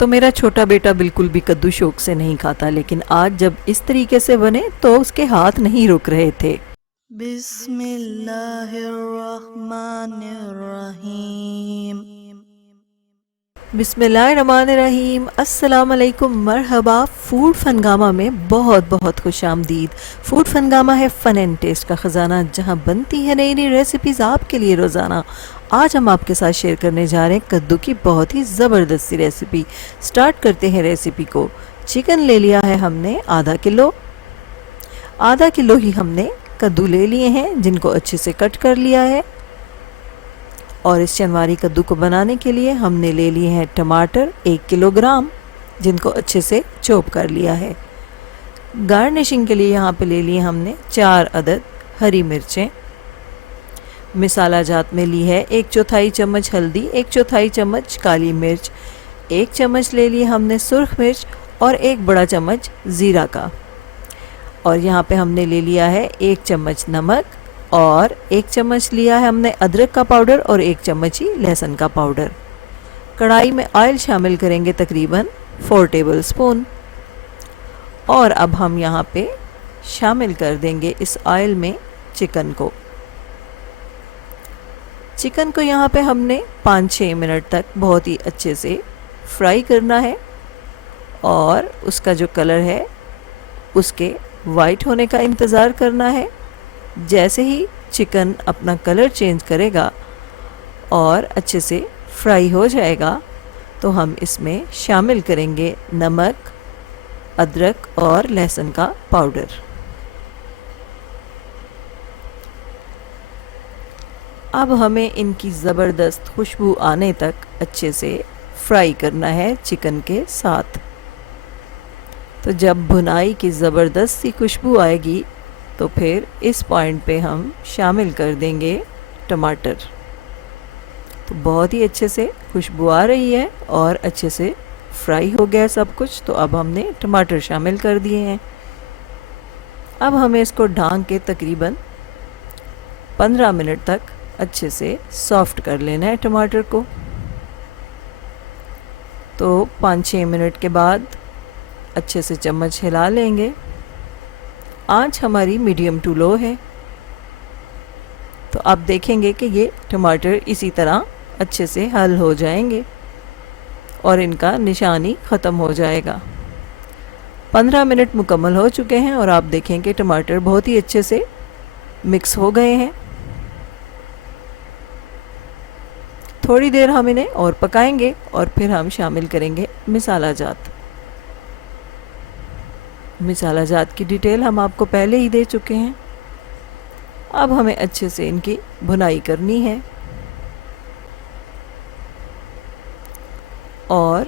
तो मेरा छोटा बेटा बिल्कुल भी कद्दू शौक से नहीं खाता, लेकिन आज जब इस तरीके से बने तो उसके हाथ नहीं रुक रहे थे। बिस्मिल्लाहिर्रहमानिर्रहीम। बिस्मिल्लाहिर्रहमानिर्रहीम। अस्सलाम वालेकुम, मरहबा। फूड फनगामा में बहुत बहुत खुश आमदीद। फूड फनगामा है फ़न एंड टेस्ट का ख़जाना, जहां बनती है नई नई रेसिपीज़ आपके लिए रोज़ाना। आज हम आपके साथ शेयर करने जा रहे हैं कद्दू की बहुत ही ज़बरदस्त सी रेसिपी। स्टार्ट करते हैं रेसिपी को। चिकन ले लिया है हमने आधा किलो ही हमने कद्दू ले लिए हैं, जिनको अच्छे से कट कर लिया है। और इस चनवारी कद्दू को बनाने के लिए हमने ले लिए हैं टमाटर 1 किलोग्राम, जिनको अच्छे से चॉप कर लिया है। गार्निशिंग के लिए यहाँ पे ले लिए हमने 4 अदद हरी मिर्चें। मिसाला जात में ली है 1/4 चम्मच हल्दी, 1/4 चम्मच काली मिर्च, 1 चम्मच ले लिए हमने सुर्ख मिर्च और 1 बड़ा चम्मच ज़ीरा का। और यहाँ पे हमने ले लिया है 1 चम्मच नमक और 1 चम्मच लिया है हमने अदरक का पाउडर और 1 चम्मच ही लहसुन का पाउडर। कढ़ाई में ऑयल शामिल करेंगे तकरीबन 4 टेबल स्पून। और अब हम यहाँ पे शामिल कर देंगे इस ऑयल में चिकन को यहाँ पे हमने 5-6 मिनट तक बहुत ही अच्छे से फ्राई करना है। और उसका जो कलर है उसके वाइट होने का इंतज़ार करना है। जैसे ही चिकन अपना कलर चेंज करेगा और अच्छे से फ्राई हो जाएगा तो हम इसमें शामिल करेंगे नमक, अदरक और लहसुन का पाउडर। अब हमें इनकी ज़बरदस्त खुशबू आने तक अच्छे से फ्राई करना है चिकन के साथ। तो जब भुनाई की ज़बरदस्त सी खुशबू आएगी तो फिर इस पॉइंट पे हम शामिल कर देंगे टमाटर। तो बहुत ही अच्छे से खुशबू आ रही है और अच्छे से फ्राई हो गया सब कुछ। तो अब हमने टमाटर शामिल कर दिए हैं। अब हमें इसको ढांक के तकरीबन 15 मिनट तक अच्छे से सॉफ्ट कर लेना है टमाटर को। तो 5-6 मिनट के बाद अच्छे से चम्मच हिला लेंगे। आंच हमारी मीडियम टू लो है। तो आप देखेंगे कि ये टमाटर इसी तरह अच्छे से हल हो जाएंगे और इनका निशान ही ख़त्म हो जाएगा। 15 मिनट मुकम्मल हो चुके हैं और आप देखें कि टमाटर बहुत ही अच्छे से मिक्स हो गए हैं। थोड़ी देर हम इन्हें और पकाएंगे और फिर हम शामिल करेंगे मिसाला जात की डिटेल हम आपको पहले ही दे चुके हैं। अब हमें अच्छे से इनकी भुनाई करनी है और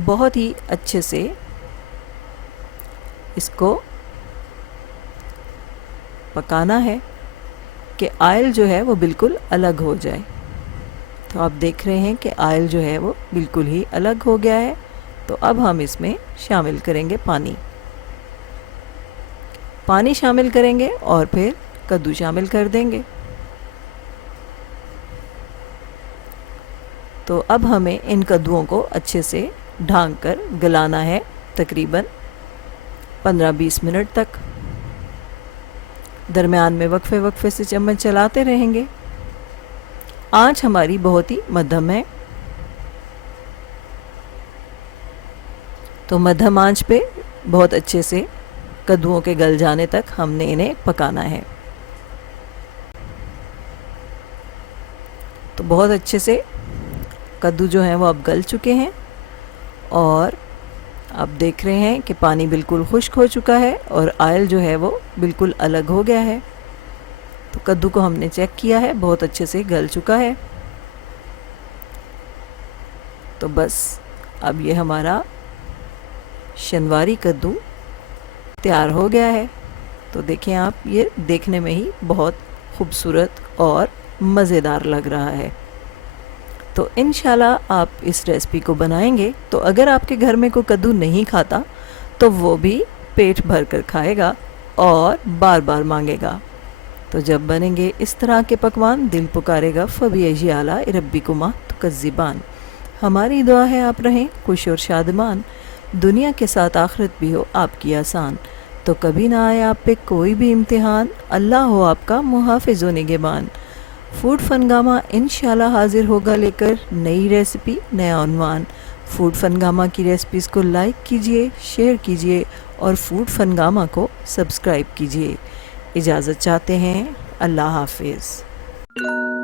बहुत ही अच्छे से इसको पकाना है कि ऑयल जो है वो बिल्कुल अलग हो जाए। तो आप देख रहे हैं कि ऑयल जो है वो बिल्कुल ही अलग हो गया है। तो अब हम इसमें शामिल करेंगे पानी शामिल करेंगे और फिर कद्दू शामिल कर देंगे। तो अब हमें इन कद्दुओं को अच्छे से ढांक कर गलाना है तकरीबन 15-20 मिनट तक। दरमियान में वक्फे से चम्मच चलाते रहेंगे। आंच हमारी बहुत ही मध्यम है। तो मध्यम आंच पे बहुत अच्छे से कद्दुओं के गल जाने तक हमने इन्हें पकाना है। तो बहुत अच्छे से कद्दू जो हैं वो अब गल चुके हैं और आप देख रहे हैं कि पानी बिल्कुल खुश्क हो चुका है और ऑयल जो है वो बिल्कुल अलग हो गया है। तो कद्दू को हमने चेक किया है, बहुत अच्छे से गल चुका है। तो बस अब ये हमारा शनवारी कद्दू तैयार हो गया है। तो देखें आप, ये देखने में ही बहुत खूबसूरत और मज़ेदार लग रहा है। तो इंशाल्लाह आप इस रेसिपी को बनाएंगे तो अगर आपके घर में कोई कद्दू नहीं खाता तो वो भी पेट भर कर खाएगा और बार बार मांगेगा। तो जब बनेंगे इस तरह के पकवान, दिल पुकारेगा फ़बी आला रब्बिकुमा तुकज़्ज़िबान। हमारी दुआ है आप रहें खुश और शादमान, दुनिया के साथ आखिरत भी हो आपकी आसान। तो कभी ना आए आप पे कोई भी इम्तिहान, अल्लाह हो आपका मुहाफिज व निगहबान। फूड फनगामा इंशाल्लाह हाजिर होगा लेकर नई रेसिपी, नया उन्वान। फूड फनगामा की रेसिपीज़ को लाइक कीजिए, शेयर कीजिए और फूड फनगामा को सब्सक्राइब कीजिए। इजाज़त चाहते हैं, अल्लाह हाफिज़।